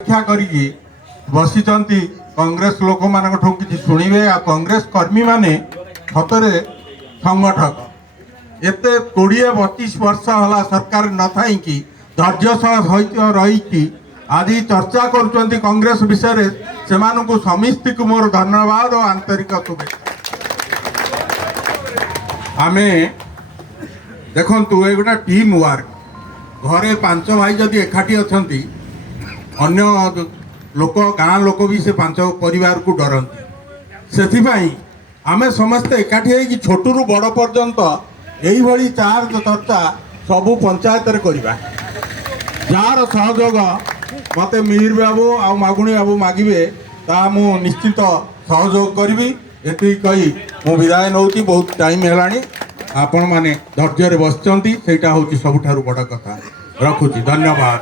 ଅପେକ୍ଷା କରିକି ବସିଛନ୍ତି କଂଗ୍ରେସ ଲୋକମାନଙ୍କଠୁ କିଛି ଶୁଣିବେ। ଆଉ କଂଗ୍ରେସ କର୍ମୀମାନେ ସତରେ ସଂଗଠକ। ଏତେ 20-25 ବର୍ଷ ହେଲା ସରକାର ନଥାଇକି ଧୈର୍ଯ୍ୟ ସହିତ ରହିକି ଆଜି ଚର୍ଚ୍ଚା କରୁଛନ୍ତି କଂଗ୍ରେସ ବିଷୟରେ। ସେମାନଙ୍କୁ ସମସ୍ତଙ୍କୁ ମୋର ଧନ୍ୟବାଦ ଓ ଆନ୍ତରିକ ଶୁଭେଚ୍ଛା। ଆମେ ଦେଖନ୍ତୁ ଏ ଗୋଟା ଟିମ୍ ୱାର୍କ। ଘରେ 5 ଭାଇ ଯଦି ଏକାଠି ଅଛନ୍ତି, ଅନ୍ୟ ଲୋକ ଗାଁ ଲୋକ ବି ସେ 5 ପରିବାରକୁ ଡରନ୍ତି। ସେଥିପାଇଁ ଆମେ ସମସ୍ତେ ଏକାଠି ହେଇକି ଛୋଟରୁ ବଡ଼ ପର୍ଯ୍ୟନ୍ତ ଏଇଭଳି ଚର୍ଚ୍ଚା ସବୁ ପଞ୍ଚାୟତରେ କରିବା। ଯାହାର ସହଯୋଗ ମୋତେ ମିହିର ବାବୁ ଆଉ ମାଗୁଣୀ ବାବୁ ମାଗିବେ, ତାହା ମୁଁ ନିଶ୍ଚିତ ସହଯୋଗ କରିବି। ଏତିକି କହି ମୁଁ ବିଦାୟ ନେଉଛି। ବହୁତ ଟାଇମ୍ ହେଲାଣି। ଆପଣମାନେ ଧୈର୍ଯ୍ୟରେ ବସିଛନ୍ତି, ସେଇଟା ହେଉଛି ସବୁଠାରୁ ବଡ଼ କଥା। ରଖୁଛି, ଧନ୍ୟବାଦ।